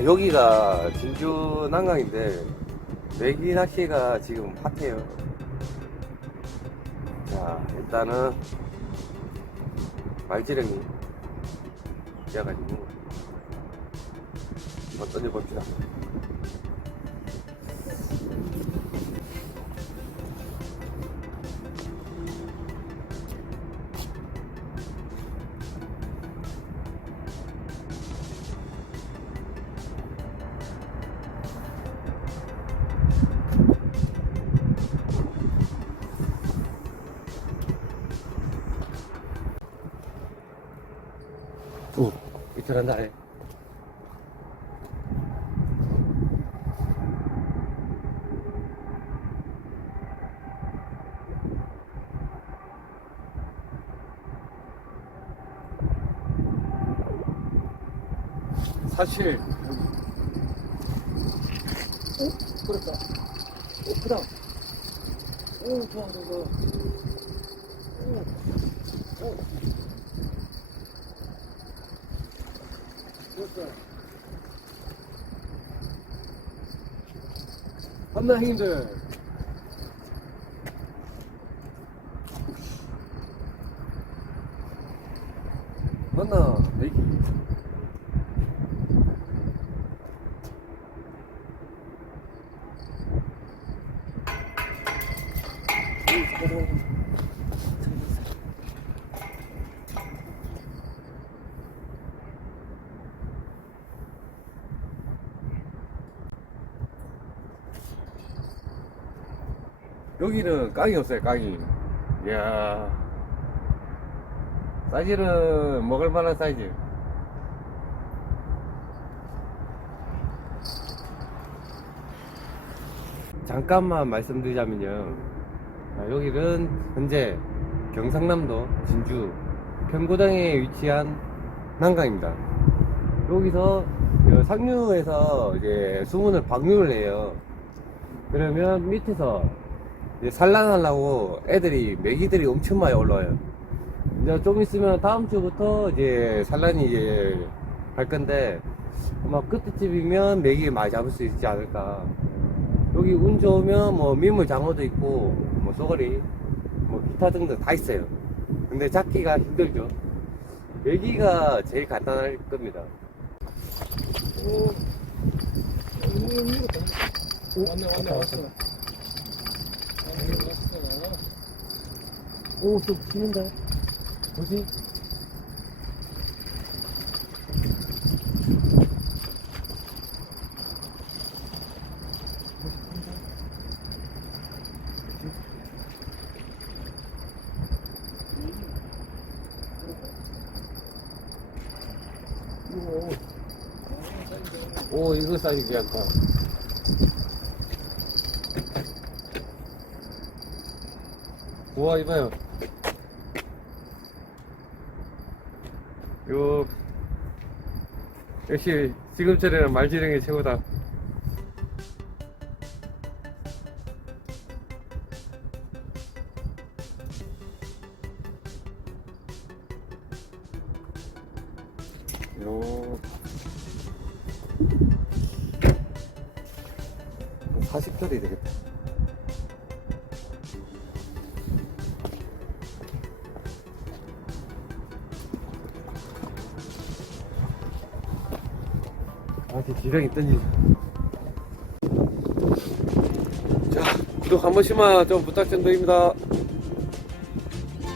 자, 여기가 진주 난강인데, 메기 낚시가 지금 핫해요. 자, 일단은, 말지렁이, 이어가지고, 한번 던져봅시다. 오, 밑에 간다, 해. 사실, 오, 그렇다. 오, 크다. 오, 좋아, 좋아, 좋아. 오, 오. 됐어. 한나 형님들. 만나, 내기. 여기는 깡이 없어요, 깡이. 이야. 사이즈는 먹을 만한 사이즈. 잠깐만 말씀드리자면요. 자, 여기는 현재 경상남도 진주 평고당에 위치한 난강입니다. 여기서 그 상류에서 이제 수문을 방류를 해요. 그러면 밑에서 이제 산란하려고 애들이 메기들이 엄청 많이 올라와요. 이제 좀 있으면 다음 주부터 이제 산란이 이제 할 건데 아마 그때쯤이면 메기 많이 잡을 수 있지 않을까. 여기 운 좋으면 뭐 민물 장어도 있고 뭐 쏘가리 뭐 기타 등등 다 있어요. 근데 잡기가 힘들죠. 메기가 제일 간단할 겁니다. 오, 오, 왔네, 왔네, 왔어. 오, 좀 치는데? 뭐지? 오, 이거 사이즈 약간. 우와, 이봐요. 요, 역시 지금처럼 말지렁이 최고다. 요, 40짜리 되겠다. 아, 이렇게 기량이 던지. 자, 구독 한 번씩만 좀 부탁드립니다.